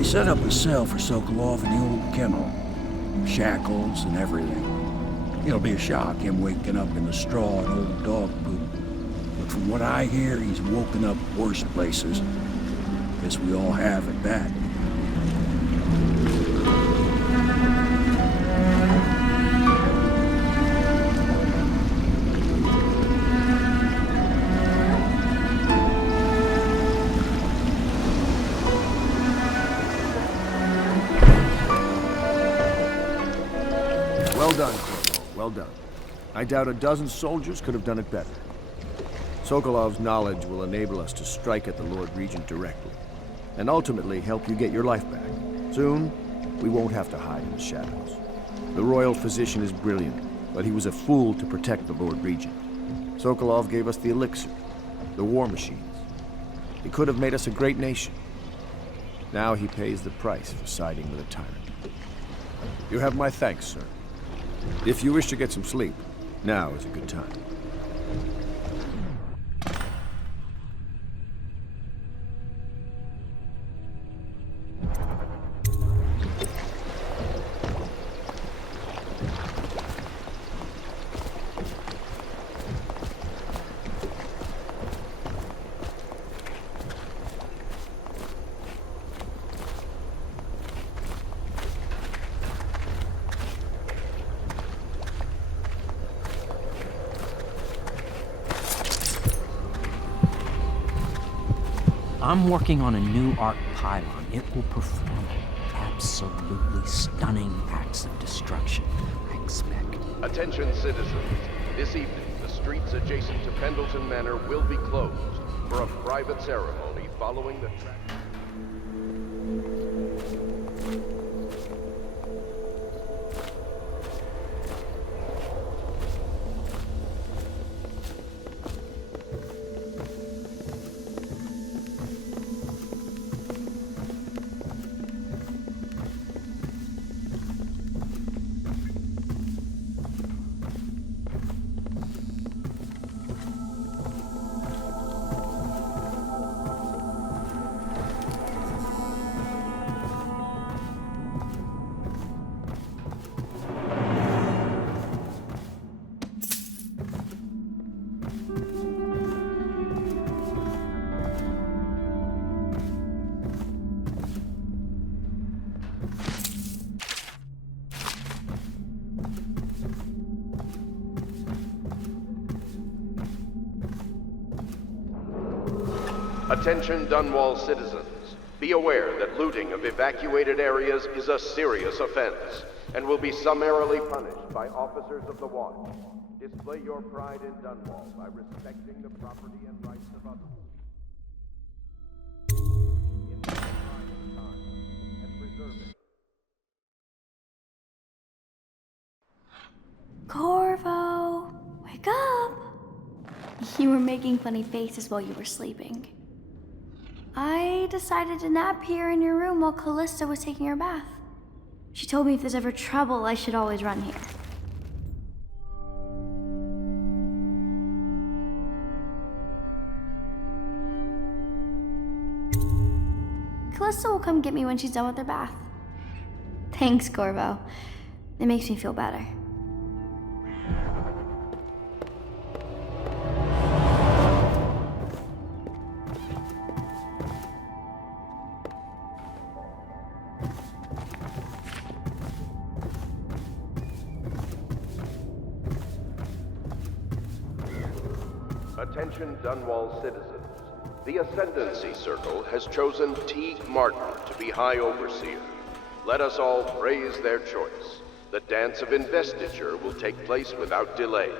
They set up a cell for Sokolov in the old kennel. Shackles and everything. It'll be a shock, him waking up in the straw and old dog poop. But from what I hear, he's woken up worse places. Guess we all have at that. Well done, Corvo. Well done. I doubt a dozen soldiers could have done it better. Sokolov's knowledge will enable us to strike at the Lord Regent directly, and ultimately help you get your life back. Soon, we won't have to hide in the shadows. The royal physician is brilliant, but he was a fool to protect the Lord Regent. Sokolov gave us the elixir, the war machines. He could have made us a great nation. Now he pays the price for siding with a tyrant. You have my thanks, sir. If you wish to get some sleep, now is a good time. I'm working on a new arc pylon. It will perform absolutely stunning acts of destruction, I expect. Attention citizens. This evening, the streets adjacent to Pendleton Manor will be closed for a private ceremony following the Attention Dunwall citizens. Be aware that looting of evacuated areas is a serious offense and will be summarily punished by officers of the watch. Display your pride in Dunwall by respecting the property and rights of others. In the time and preserving. Corvo, wake up! You were making funny faces while you were sleeping. I decided to nap here in your room while Callista was taking her bath. She told me if there's ever trouble, I should always run here. Callista will come get me when she's done with her bath. Thanks, Corvo. It makes me feel better. Attention Dunwall citizens. The Ascendancy Circle has chosen T. Martin to be High Overseer. Let us all praise their choice. The dance of investiture will take place without delay.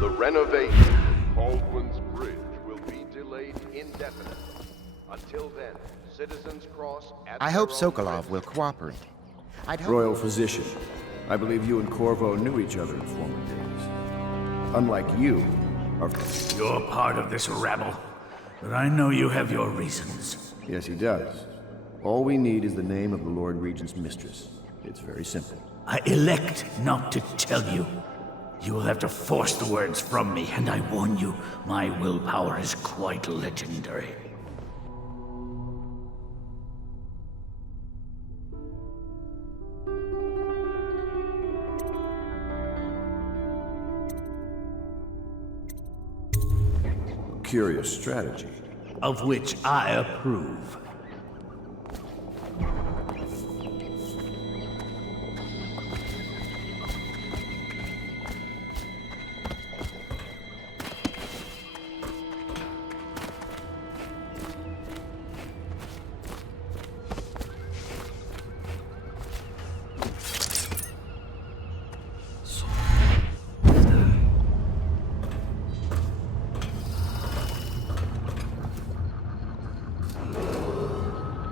The renovation of Baldwin's Bridge will be delayed indefinitely. Until then, citizens cross at I hope Sokolov will cooperate. Royal physician, I believe you and Corvo knew each other in former days. Unlike you, are... You're part of this rabble, but I know you have your reasons. Yes, he does. All we need is the name of the Lord Regent's mistress. It's very simple. I elect not to tell you. You will have to force the words from me, and I warn you, my willpower is quite legendary. curious strategy. Of which I approve.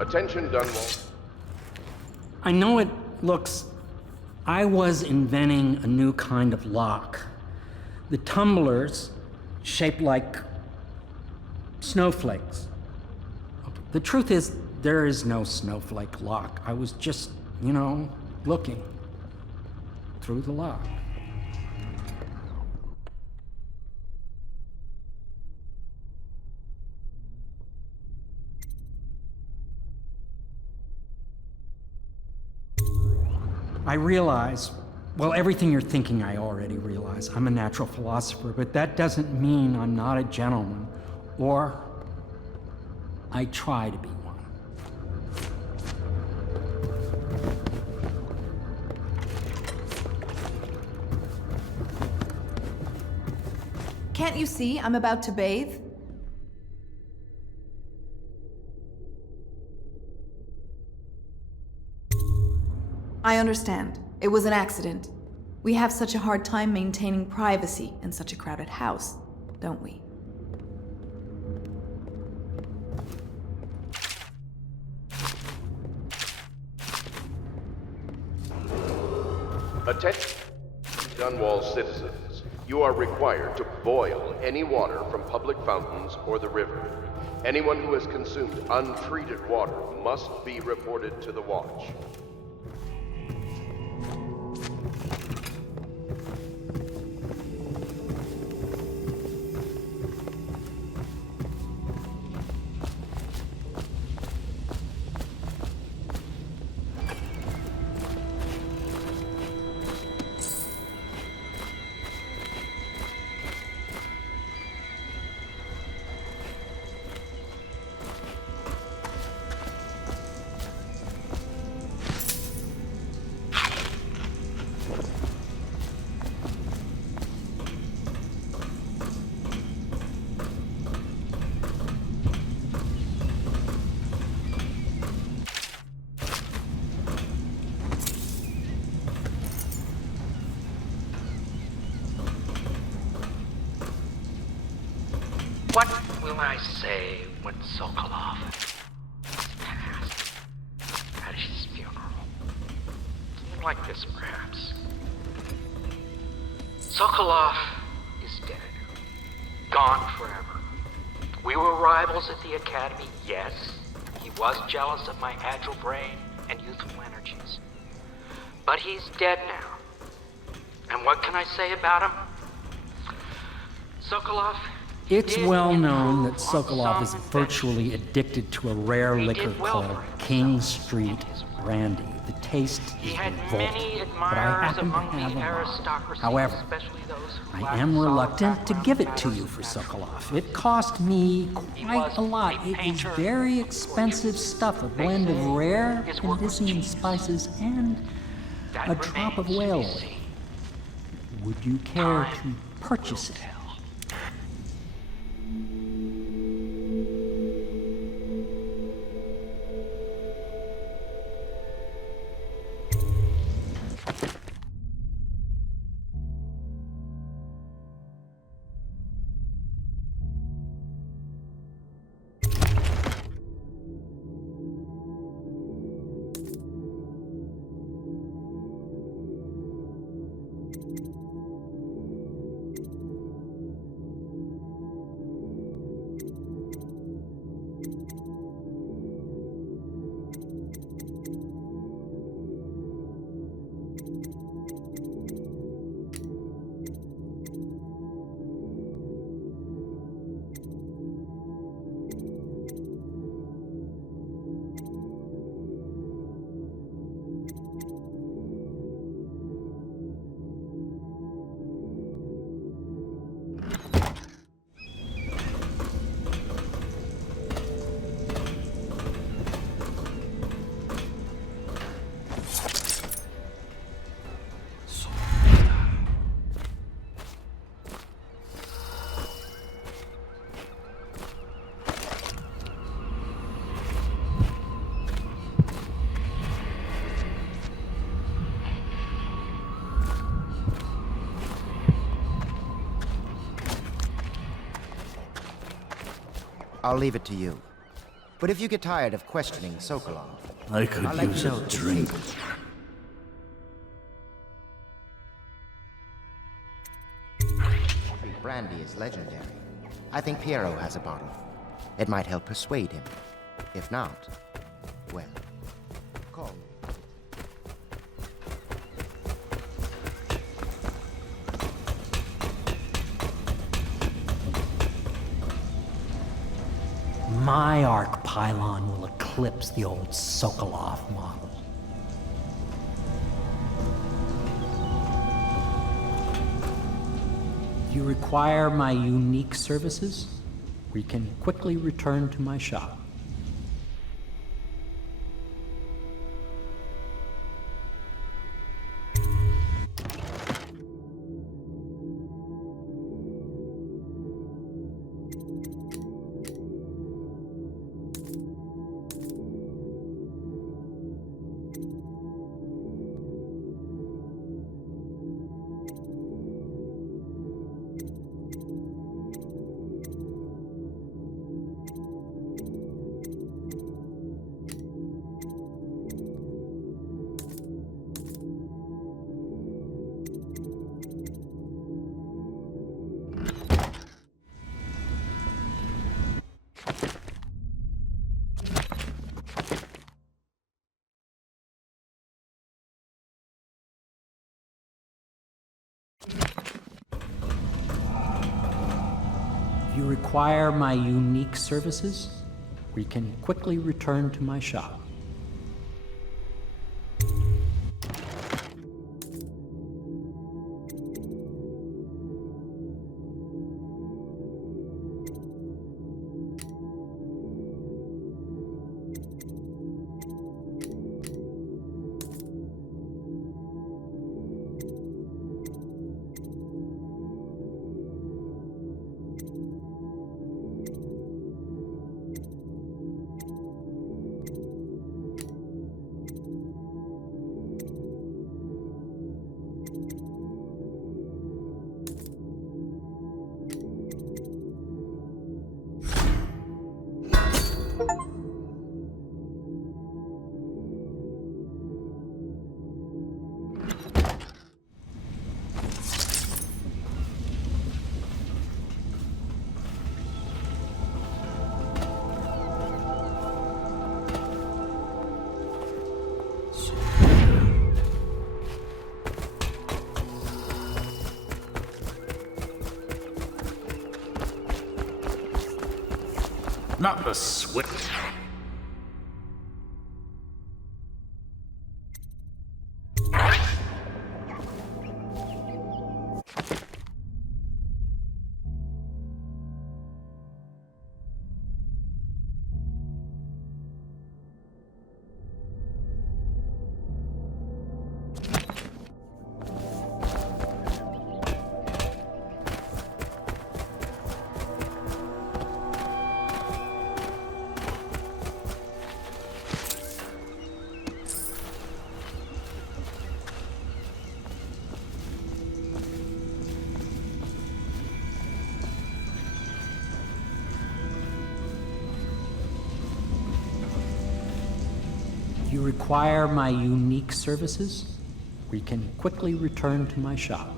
Attention, Dunwall. I know it looks... I was inventing a new kind of lock. The tumblers, shaped like snowflakes. The truth is, there is no snowflake lock. I was just, looking through the lock. I realize, well, everything you're thinking I already realize. I'm a natural philosopher, but that doesn't mean I'm not a gentleman, or I try to be one. Can't you see I'm about to bathe? I understand. It was an accident. We have such a hard time maintaining privacy in such a crowded house, don't we? Attention, Dunwall citizens. You are required to boil any water from public fountains or the river. Anyone who has consumed untreated water must be reported to the watch. What will I say when Sokolov is passed at his funeral? Something like this, perhaps. Sokolov is dead. Gone forever. We were rivals at the academy, yes. He was jealous of my agile brain and youthful energies. But he's dead now. And what can I say about him? Sokolov... It's well known that Sokolov is virtually addicted to a rare liquor called King Street Brandy. The taste is revolting, but I happen to have a bottle. However, I am reluctant to give it to you for Sokolov. It cost me quite a lot. It is very expensive stuff, a blend of rare Elysian spices and a drop of whale oil. Would you care to purchase it? I'll leave it to you. But if you get tired of questioning Sokolov, I could I'll let use you a know the drink. table. Brandy is legendary. I think Piero has a bottle. It might help persuade him. If not, well, call me. My arc pylon will eclipse the old Sokolov model. If you require my unique services, we can quickly return to my shop. If you require my unique services, we can quickly return to my shop. Not the swift. If you require my unique services, we can quickly return to my shop.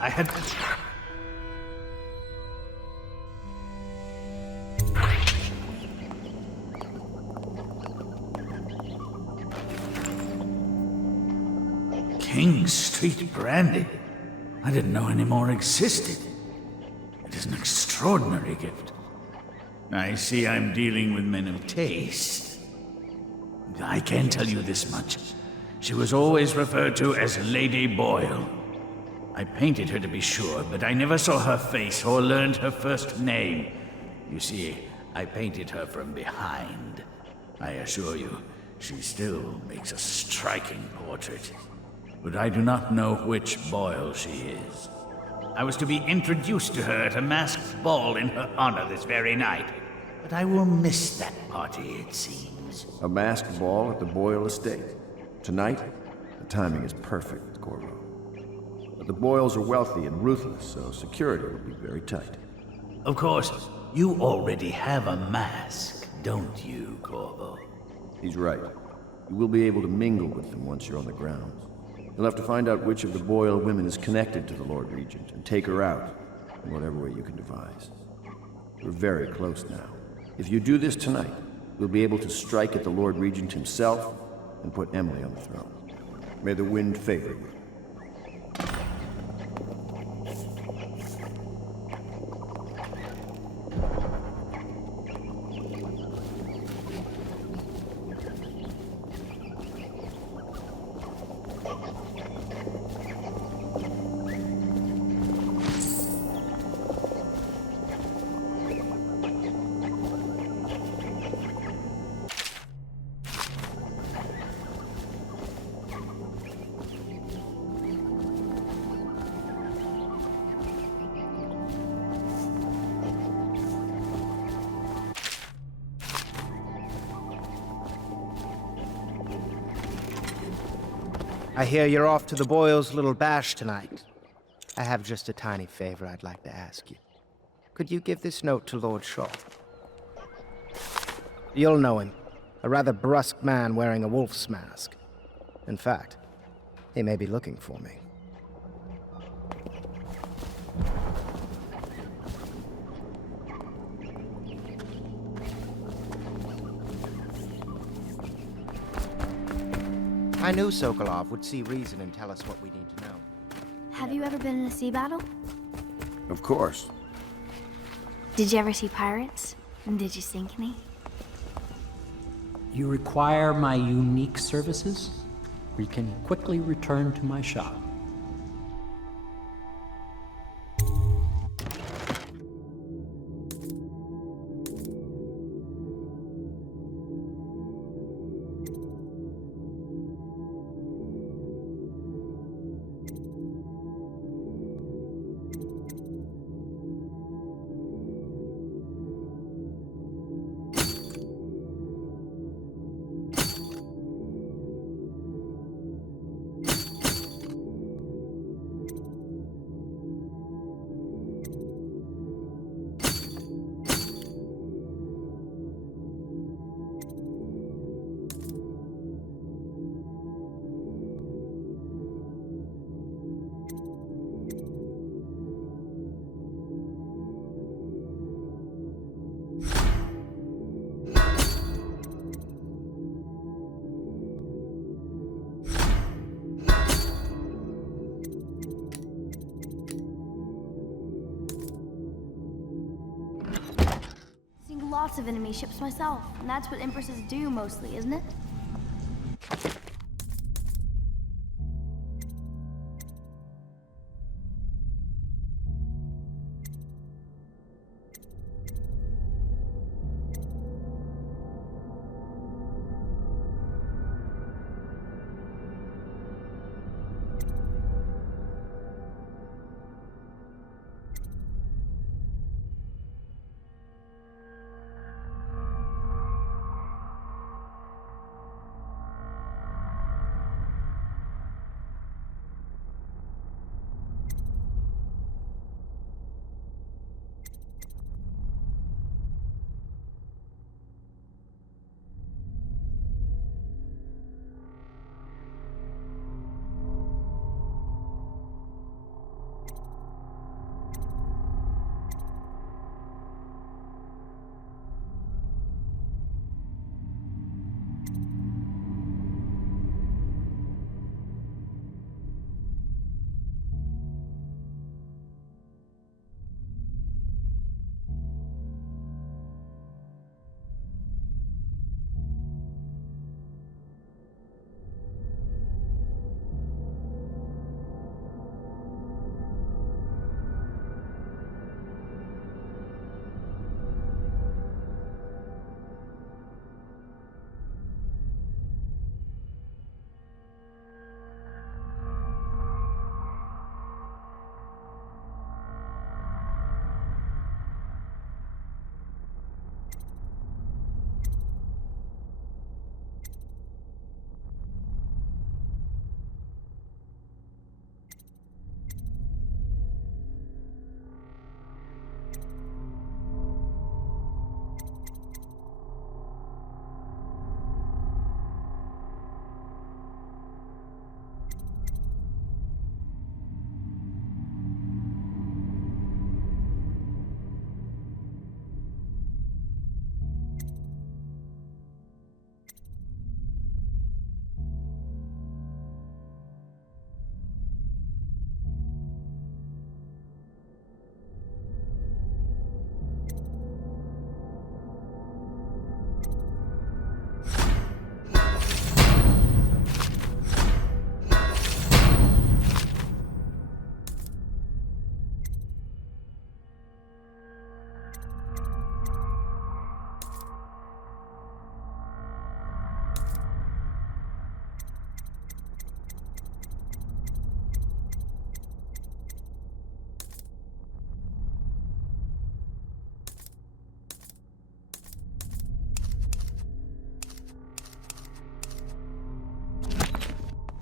I had... King Street brandy? I didn't know any more existed. It is an extraordinary gift. I see I'm dealing with men of taste. I can tell you this much. She was always referred to as Lady Boyle. I painted her to be sure, but I never saw her face or learned her first name. You see, I painted her from behind. I assure you, she still makes a striking portrait. But I do not know which Boyle she is. I was to be introduced to her at a masked ball in her honor this very night. But I will miss that party, it seems. A masked ball at the Boyle estate. Tonight? The timing is perfect, Corvo. But the Boyles are wealthy and ruthless, so security will be very tight. Of course, you already have a mask, don't you, Corvo? He's right. You will be able to mingle with them once you're on the grounds. You'll have to find out which of the Boyle women is connected to the Lord Regent and take her out in whatever way you can devise. We're very close now. If you do this tonight, we'll be able to strike at the Lord Regent himself and put Emily on the throne. May the wind favor you. I hear you're off to the Boyles' little bash tonight. I have just a tiny favor I'd like to ask you. Could you give this note to Lord Shaw? You'll know him. A rather brusque man wearing a wolf's mask. In fact, he may be looking for me. I knew Sokolov would see reason and tell us what we need to know. Have you ever been in a sea battle? Of course. Did you ever see pirates? And did you sink any? You require my unique services? We can quickly return to my shop. Lots of enemy ships myself, and that's what Empresses do mostly, isn't it?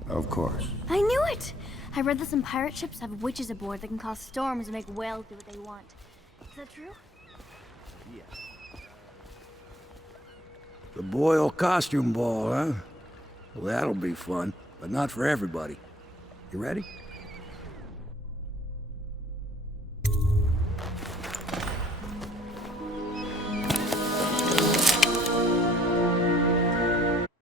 Of course. I knew it! I read that some pirate ships have witches aboard that can cause storms and make whales do what they want. Is that true? Yeah. The Boyle costume ball, huh? Well, that'll be fun, but not for everybody. You ready?